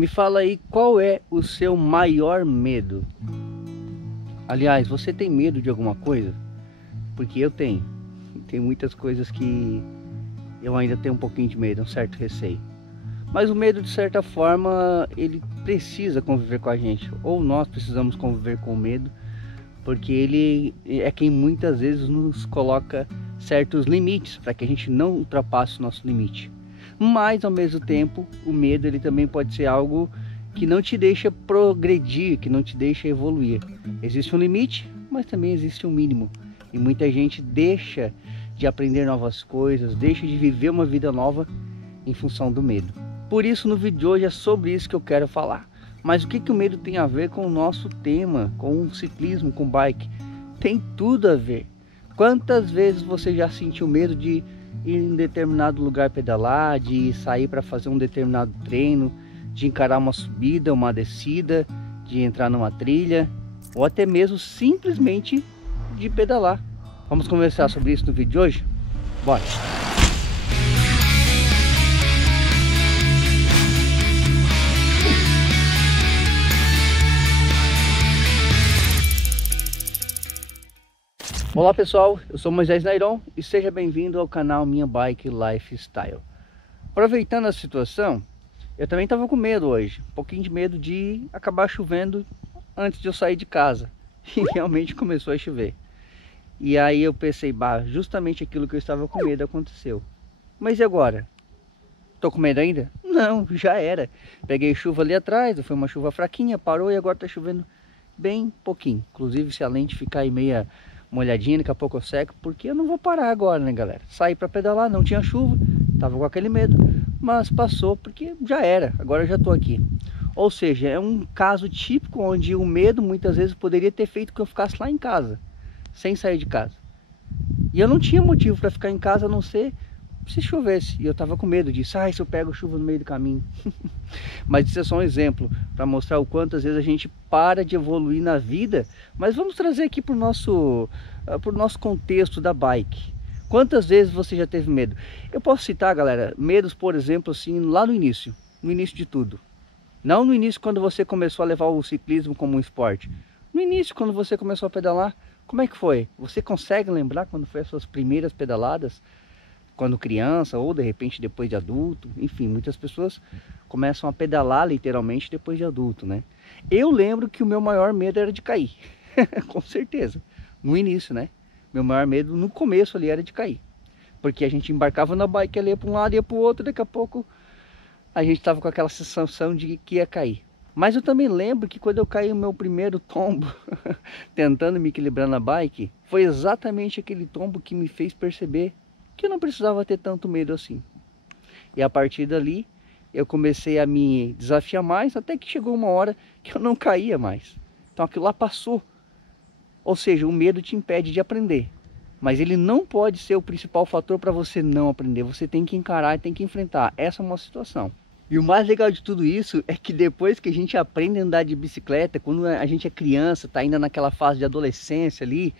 Me fala aí, qual é o seu maior medo? Aliás, você tem medo de alguma coisa? Porque eu tenho. Tem muitas coisas que eu ainda tenho um pouquinho de medo, um certo receio. Mas o medo, de certa forma, ele precisa conviver com a gente. Ou nós precisamos conviver com o medo, porque ele é quem muitas vezes nos coloca certos limites, para que a gente não ultrapasse o nosso limite. Mas, ao mesmo tempo, o medo ele também pode ser algo que não te deixa progredir, que não te deixa evoluir. Existe um limite, mas também existe um mínimo. E muita gente deixa de aprender novas coisas, deixa de viver uma vida nova em função do medo. Por isso, no vídeo de hoje é sobre isso que eu quero falar. Mas o que o medo tem a ver com o nosso tema, com o ciclismo, com o bike? Tem tudo a ver. Quantas vezes você já sentiu medo de ir em determinado lugar pedalar, de sair para fazer um determinado treino, de encarar uma subida, uma descida, de entrar numa trilha, ou até mesmo simplesmente de pedalar? Vamos conversar sobre isso no vídeo de hoje? Bora! Olá pessoal, eu sou Moisés Nairon e seja bem-vindo ao canal Minha Bike Lifestyle. Aproveitando a situação, eu também estava com medo hoje, um pouquinho de medo de acabar chovendo antes de eu sair de casa. E realmente começou a chover. E aí eu pensei, justamente aquilo que eu estava com medo aconteceu. Mas e agora? Tô com medo ainda? Não, já era. Peguei chuva ali atrás, foi uma chuva fraquinha, parou e agora tá chovendo bem pouquinho. Inclusive se a lente ficar aí meia molhadinha, daqui a pouco eu seco, porque eu não vou parar agora, né galera? Saí para pedalar, não tinha chuva, tava com aquele medo, mas passou porque já era, agora eu já tô aqui. Ou seja, é um caso típico onde o medo muitas vezes poderia ter feito que eu ficasse lá em casa, sem sair de casa. E eu não tinha motivo para ficar em casa a não ser se chovesse. E eu tava com medo disso, se eu pego chuva no meio do caminho. Mas isso é só um exemplo para mostrar o quanto às vezes a gente para de evoluir na vida. Mas vamos trazer aqui para o nosso contexto da bike. Quantas vezes você já teve medo? Eu posso citar, galera, medos, por exemplo, assim, lá no início de tudo. Não no início quando você começou a levar o ciclismo como um esporte. No início, quando você começou a pedalar, como é que foi? Você consegue lembrar quando foi as suas primeiras pedaladas? Quando criança ou de repente depois de adulto, enfim, muitas pessoas começam a pedalar literalmente depois de adulto, né? Eu lembro que o meu maior medo era de cair, com certeza, no início, né? Meu maior medo no começo ali era de cair, porque a gente embarcava na bike, ela ia para um lado, ia para o outro, daqui a pouco a gente estava com aquela sensação de que ia cair. Mas eu também lembro que quando eu caí o meu primeiro tombo, tentando me equilibrar na bike, foi exatamente aquele tombo que me fez perceber que eu não precisava ter tanto medo assim. E a partir dali eu comecei a me desafiar mais, até que chegou uma hora que eu não caía mais. Então aquilo lá passou. Ou seja, o medo te impede de aprender, mas ele não pode ser o principal fator para você não aprender. Você tem que encarar e tem que enfrentar. Essa é uma situação. E o mais legal de tudo isso é que depois que a gente aprende a andar de bicicleta, quando a gente é criança, está ainda naquela fase de adolescência ali,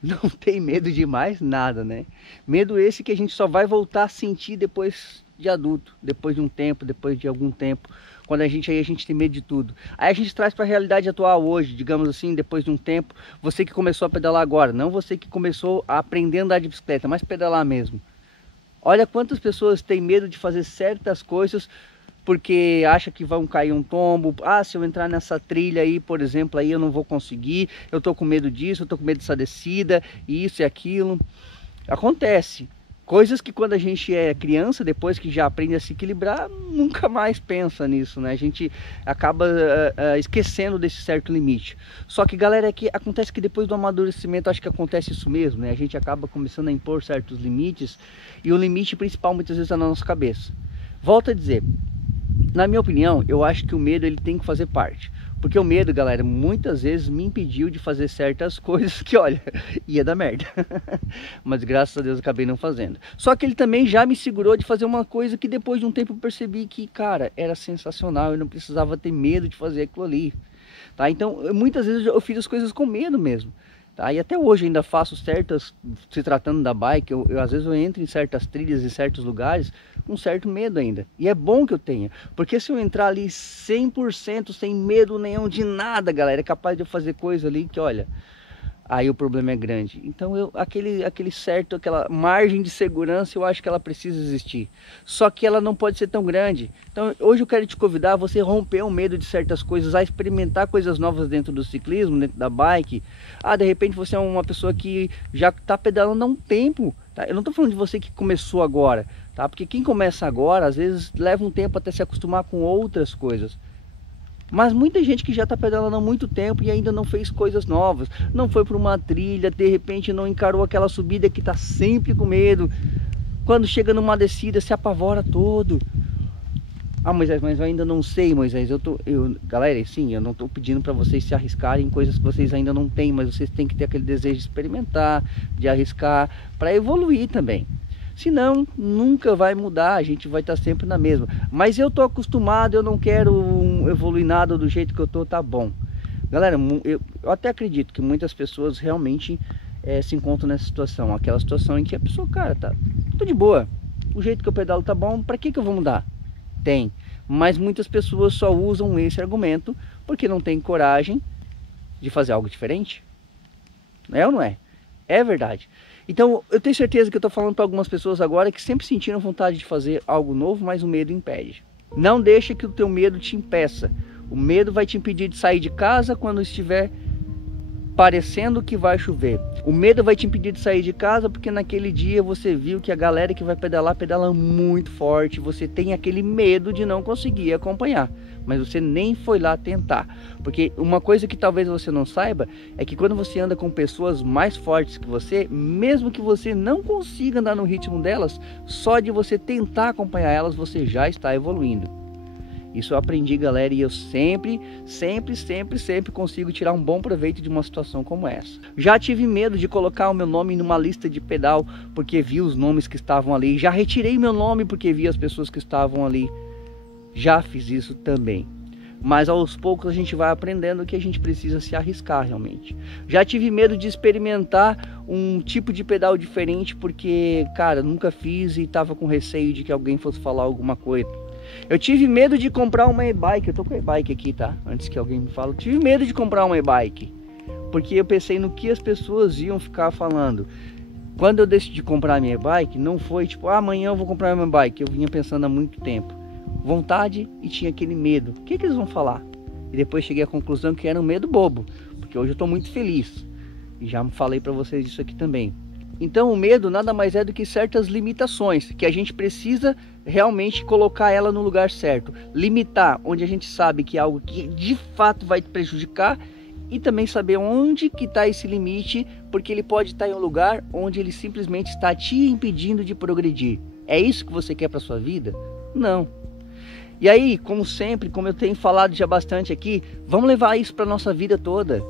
não tem medo de mais nada, né? Medo esse que a gente só vai voltar a sentir depois de adulto, depois de um tempo, depois de algum tempo, quando a gente tem medo de tudo. Aí a gente traz para a realidade atual hoje, digamos assim, depois de um tempo, você que começou a pedalar agora, não você que começou a aprender a andar de bicicleta, mas pedalar mesmo. Olha quantas pessoas têm medo de fazer certas coisas porque acha que vão cair um tombo. Se eu entrar nessa trilha aí, por exemplo, aí eu não vou conseguir, eu tô com medo disso, eu tô com medo dessa descida, isso e aquilo. Acontece. Coisas que quando a gente é criança, depois que já aprende a se equilibrar, nunca mais pensa nisso, né? A gente acaba esquecendo desse certo limite. Só que, galera, é que acontece que depois do amadurecimento, acho que acontece isso mesmo, né? A gente acaba começando a impor certos limites, e o limite principal muitas vezes é na nossa cabeça. Volto a dizer, na minha opinião, eu acho que o medo ele tem que fazer parte. Porque o medo, galera, muitas vezes me impediu de fazer certas coisas que, olha, ia dar merda. Mas graças a Deus eu acabei não fazendo. Só que ele também já me segurou de fazer uma coisa que depois de um tempo eu percebi que, cara, era sensacional. Eu não precisava ter medo de fazer aquilo ali. Tá? Então, muitas vezes eu fiz as coisas com medo mesmo. tá? E até hoje ainda faço certas, se tratando da bike, às vezes eu entro em certas trilhas, em certos lugares, com certo medo ainda. E é bom que eu tenha, porque se eu entrar ali 100% sem medo nenhum de nada, galera, é capaz de eu fazer coisa ali que, olha, aí o problema é grande. Então aquela margem de segurança, eu acho que ela precisa existir. Só que ela não pode ser tão grande. Então hoje eu quero te convidar a você romper o medo de certas coisas, a experimentar coisas novas dentro do ciclismo, dentro da bike. De repente você é uma pessoa que já está pedalando há um tempo, tá? Eu não estou falando de você que começou agora, tá? Porque quem começa agora, às vezes leva um tempo até se acostumar com outras coisas. Mas muita gente que já está pedalando há muito tempo e ainda não fez coisas novas, não foi para uma trilha, de repente não encarou aquela subida que está sempre com medo, quando chega numa descida se apavora todo. Moisés, mas eu ainda não sei, Moisés, galera, sim, eu não estou pedindo para vocês se arriscarem em coisas que vocês ainda não têm, mas vocês têm que ter aquele desejo de experimentar, de arriscar, para evoluir também. Senão, nunca vai mudar, a gente vai estar sempre na mesma. Mas eu tô acostumado, eu não quero evoluir nada do jeito que eu tô, tá bom. Galera, eu até acredito que muitas pessoas realmente se encontram nessa situação. Aquela situação em que a pessoa, cara, tô de boa. O jeito que eu pedalo tá bom, pra que eu vou mudar? Tem. Mas muitas pessoas só usam esse argumento porque não tem coragem de fazer algo diferente. É ou não é? É verdade. Então eu tenho certeza que eu estou falando para algumas pessoas agora que sempre sentiram vontade de fazer algo novo, mas o medo impede. Não deixe que o teu medo te impeça. O medo vai te impedir de sair de casa quando estiver parecendo que vai chover. O medo vai te impedir de sair de casa porque naquele dia você viu que a galera que vai pedalar pedala muito forte. Você tem aquele medo de não conseguir acompanhar, mas você nem foi lá tentar. Porque uma coisa que talvez você não saiba é que quando você anda com pessoas mais fortes que você, mesmo que você não consiga andar no ritmo delas, só de você tentar acompanhar elas, você já está evoluindo. Isso eu aprendi, galera, e eu sempre consigo tirar um bom proveito de uma situação como essa. Já tive medo de colocar o meu nome numa lista de pedal, porque vi os nomes que estavam ali. Já retirei meu nome porque vi as pessoas que estavam ali. Já fiz isso também. Mas aos poucos a gente vai aprendendo que a gente precisa se arriscar realmente. Já tive medo de experimentar um tipo de pedal diferente, porque, cara, nunca fiz e estava com receio de que alguém fosse falar alguma coisa. Eu tive medo de comprar uma e-bike. Eu tô com a e-bike aqui, tá? Antes que alguém me fale. Eu tive medo de comprar uma e-bike, porque eu pensei no que as pessoas iam ficar falando. Quando eu decidi comprar a minha e-bike, não foi tipo, amanhã eu vou comprar a minha e-bike. Eu vinha pensando há muito tempo. Vontade e tinha aquele medo. O que eles vão falar? E depois cheguei à conclusão que era um medo bobo, porque hoje eu tô muito feliz. E já falei pra vocês isso aqui também. Então o medo nada mais é do que certas limitações, que a gente precisa realmente colocar ela no lugar certo. Limitar onde a gente sabe que é algo que de fato vai te prejudicar, e também saber onde que está esse limite, porque ele pode estar em um lugar onde ele simplesmente está te impedindo de progredir. É isso que você quer para sua vida? Não. E aí, como sempre, como eu tenho falado já bastante aqui, vamos levar isso para nossa vida toda.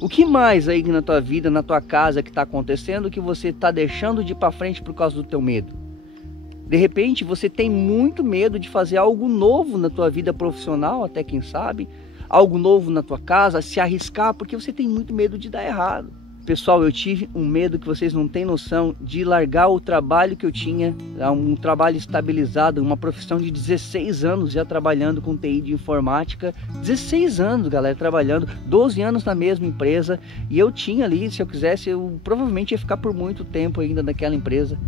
O que mais aí na tua vida, na tua casa que está acontecendo que você está deixando de ir para frente por causa do teu medo? De repente você tem muito medo de fazer algo novo na tua vida profissional, até quem sabe, algo novo na tua casa, se arriscar porque você tem muito medo de dar errado. Pessoal, eu tive um medo que vocês não têm noção de largar o trabalho que eu tinha, um trabalho estabilizado, uma profissão de 16 anos já trabalhando com TI de informática, 16 anos, galera, trabalhando, 12 anos na mesma empresa, e eu tinha ali, se eu quisesse, eu provavelmente ia ficar por muito tempo ainda naquela empresa.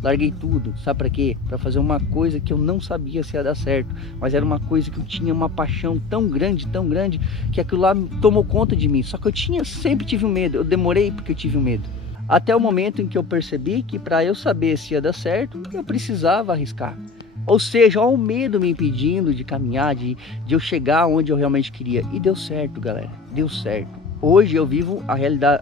Larguei tudo, sabe para quê? Para fazer uma coisa que eu não sabia se ia dar certo, mas era uma coisa que eu tinha uma paixão tão grande, que aquilo lá tomou conta de mim. Só que eu sempre tive um medo, eu demorei porque eu tive um medo. Até o momento em que eu percebi que para eu saber se ia dar certo, eu precisava arriscar. Ou seja, olha o medo me impedindo de caminhar, de eu chegar onde eu realmente queria. E deu certo, galera, deu certo. Hoje eu vivo a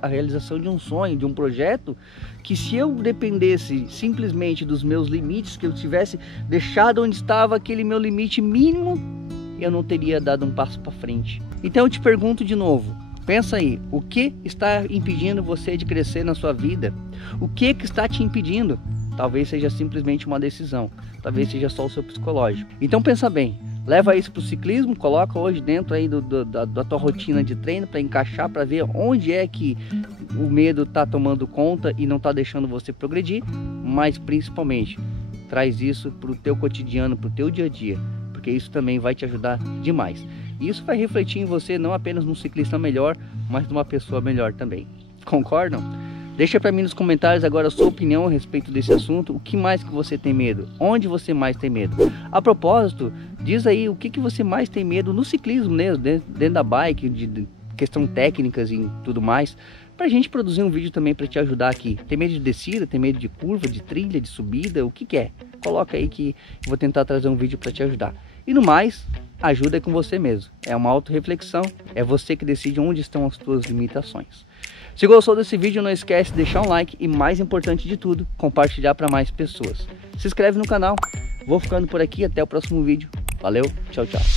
realização de um sonho, de um projeto, que se eu dependesse simplesmente dos meus limites, que eu tivesse deixado onde estava aquele meu limite mínimo, eu não teria dado um passo para frente. Então eu te pergunto de novo, pensa aí, o que está impedindo você de crescer na sua vida? O que está te impedindo? Talvez seja simplesmente uma decisão, talvez seja só o seu psicológico. Então pensa bem, Leva isso para o ciclismo, coloca hoje dentro aí da tua rotina de treino para encaixar, para ver onde é que o medo está tomando conta e não está deixando você progredir, mas principalmente traz isso para o teu cotidiano, para o teu dia a dia, porque isso também vai te ajudar demais. E isso vai refletir em você não apenas num ciclista melhor, mas numa pessoa melhor também. Concordam? Deixa para mim nos comentários agora a sua opinião a respeito desse assunto. O que mais que você tem medo? Onde você mais tem medo? A propósito, diz aí o que você mais tem medo no ciclismo mesmo, dentro da bike, de questão técnicas e tudo mais, pra gente produzir um vídeo também para te ajudar aqui. Tem medo de descida, tem medo de curva, de trilha, de subida, o que é? Coloca aí que eu vou tentar trazer um vídeo para te ajudar. E no mais, ajuda com você mesmo. É uma autorreflexão, é você que decide onde estão as suas limitações. Se gostou desse vídeo, não esquece de deixar um like e, mais importante de tudo, compartilhar para mais pessoas. Se inscreve no canal. Vou ficando por aqui, até o próximo vídeo. Valeu, tchau, tchau.